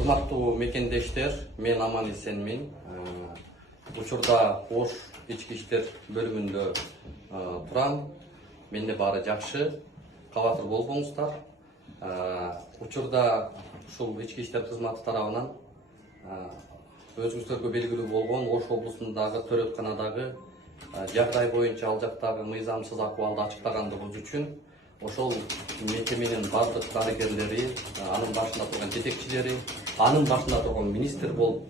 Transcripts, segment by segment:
Урматтуу мекендештер, мен аман эсенмин. Учурда Ош ички иштер бөлүмүндө турам. Менде баары жакшы. Кабатыр болбоңуздар. Учурда ушул ички иштер кызматы тарабынан өзүңүздөргө белгилүү болгон Ош облусундагы төрөтканадагы жагдай боюнча ал жактагы мыйзамсыз акыбалды ачыктагандыгыбыз үчүн ошол мекеменин бардык дарыгерлери, анын башында турган жетекчилери, анын башында турган министр болуп,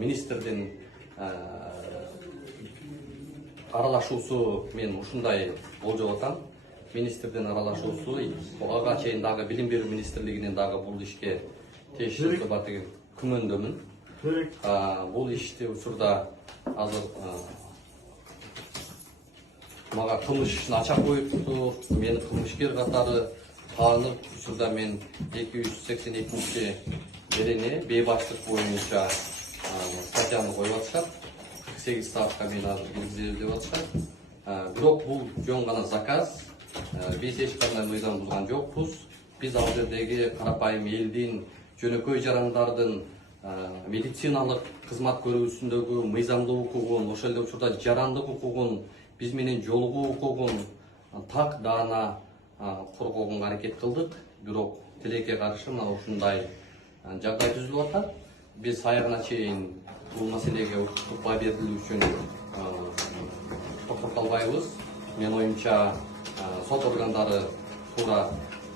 министрдин аралашуусу мен ушундай болжоп атам. Министрдин аралашуусу ага чейин дагы билим берүү министрлигинин дагы бул ишке тийиштүү бар деген күмөндөмүн. Бул ишти учурда азыр мага кылмыш ишин ача коюпту. Мени кылмышкер катары таанып, учурда мен 282 берене бейбаштык боюнча статьяны коюп атышат. 48 саатка мени азыр киргизели деп атышат. Бирок бул жөн гана заказ. Биз эч кандай мыйзам бузган жокпуз. Биз ал жердеги карапайым элдин, жөнөкөй жарандардын медициналык кызмат көрүүсүндөгү мыйзамдуу укугун, ошол эле учурда жарандык укугун, биз менен жолугуу укугун так даана коргоого аракет кылдык. Бирок тилекке каршы мына ушундай жагдай түзүлүп атат. Биз аягына чейин бул маселеге укуктук баа берилүү үчүн токтолбойбуз. Менин оюмча сот органдары туура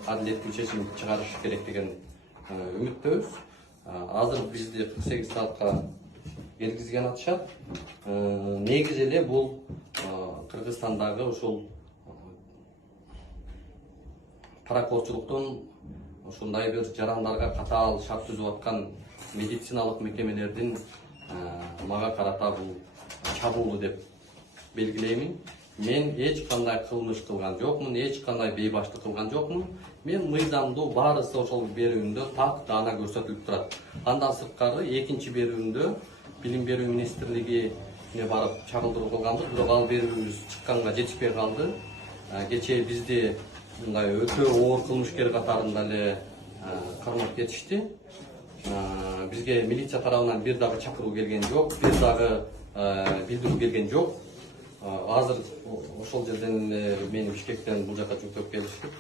адилеттүү чечим чыгарыш керек деген үмүттөбүз. Азыр бизди 48 саатка келгизген атышат. Негизи эле бул Кыргызстандагы ушул паракорчулуктун ушундай бир жарандарга катаал шарт түзүп аткан медициналык мекемелердин мага карата бул чабуулу деп белгилеймин. Мен эч кандай кылмыш кылган жокмун, эч кандай бейбаштык кылган жокмун. Мен мыйзамдуу баарысы ошол берүүмдө так даана көрсөтүлүп турат. Андан сырткары экинчи берүүмдө билим берүү министрлигине барып чагылдыруу кылганбыз, бирок ал берүүбүз чыкканга жетишпей калды. Кечээ бизди мындай өтө оор кылмышкер катарында эле кармап кетишти. Бизге милиция тарабынан бир дагы чакыруу келген жок, бир дагы билдирүү келген жок. Азыр ошол жерден мени Бишкектен бул жака жүктөп келишип,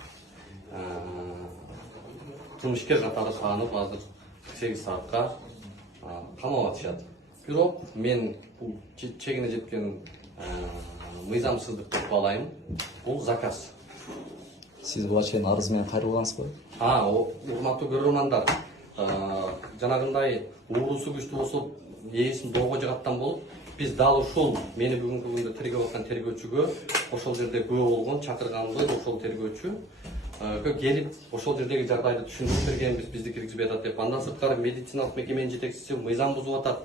кылмышкер катары таанып, азыр 48 саатка камап атышат. Бирок мен бул чегине жеткен мыйзамсыздык деп баалайм. Бул заказ. Сиз буга чейин арыз менен кайрылгансызбы? Урматтуу көрөрмандар, жанагындай уурусу күчтүү болсо, ээсин доого жагаттан болуп, биз дал ушул мени бүгүнкү күндө тергеп аткан тергөөчүгө ошол жерде күбө болгон чакырганбыз. Ошол тергөөчү келип ошол жердеги жагдайды түшүндүрүп бергенбиз, бизди киргизбей атат деп. Андан сырткары медициналык мекеменин жетекчиси мыйзам бузуп атат,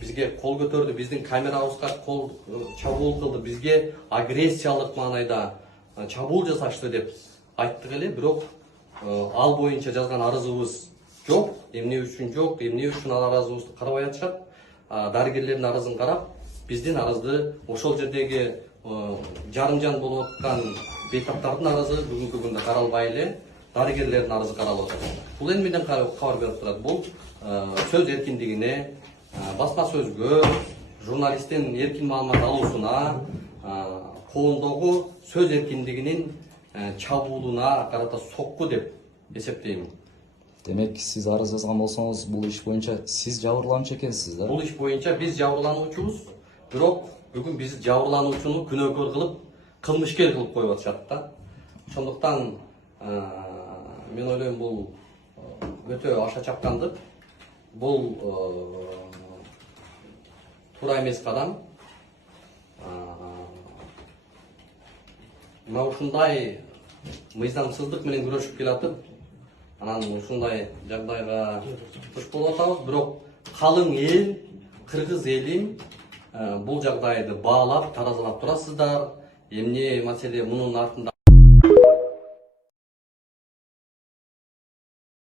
бизге кол көтөрдү, биздин камерабызга кол чабуул кылды, бизге агрессиялык маанайда чабуул жасашты деп айттык эле. Бирок ал боюнча жазган арызыбыз жок. Эмне үчүн жок, эмне үчүн ал арызыбызды карабай атышат? Дарыгерлердин арызын карап, биздин арызды ошол жердеги жарым-жан болуп аткан бейтаптардын арызы бүгүнкү күндө каралбай эле дарыгерлердин арызы каралып атат. Бул эмнеден кабар берип турат? Бул сөз эркиндигине, басма сөзгө, журналисттин эркин маалымат алуусуна, коомдогу сөз эркиндигинин чабуулуна карата сокку деп эсептейм. Демек, сиз арыз жазган болсоңуз, бул иш боюнча сиз жабырлануучу экенсиз да? Бул иш боюнча биз жабырлануучубуз, бирок бүгүн биз жабырлануучуну күнөөкөр кылып, кылмышкер кылып коюп атышат да. Ошондуктан мен ойлойм бул өтө аша чапкандык. Бул туура эмес кадам. Мына ушундай мыйзамсыздык менен күрөшүп келатып, анан ушундай жагдайга туш болуп атабыз. Бирок калың эл, кыргыз элим бул жагдайды баалап, таразалап турасыздар. Эмне маселе мунун артында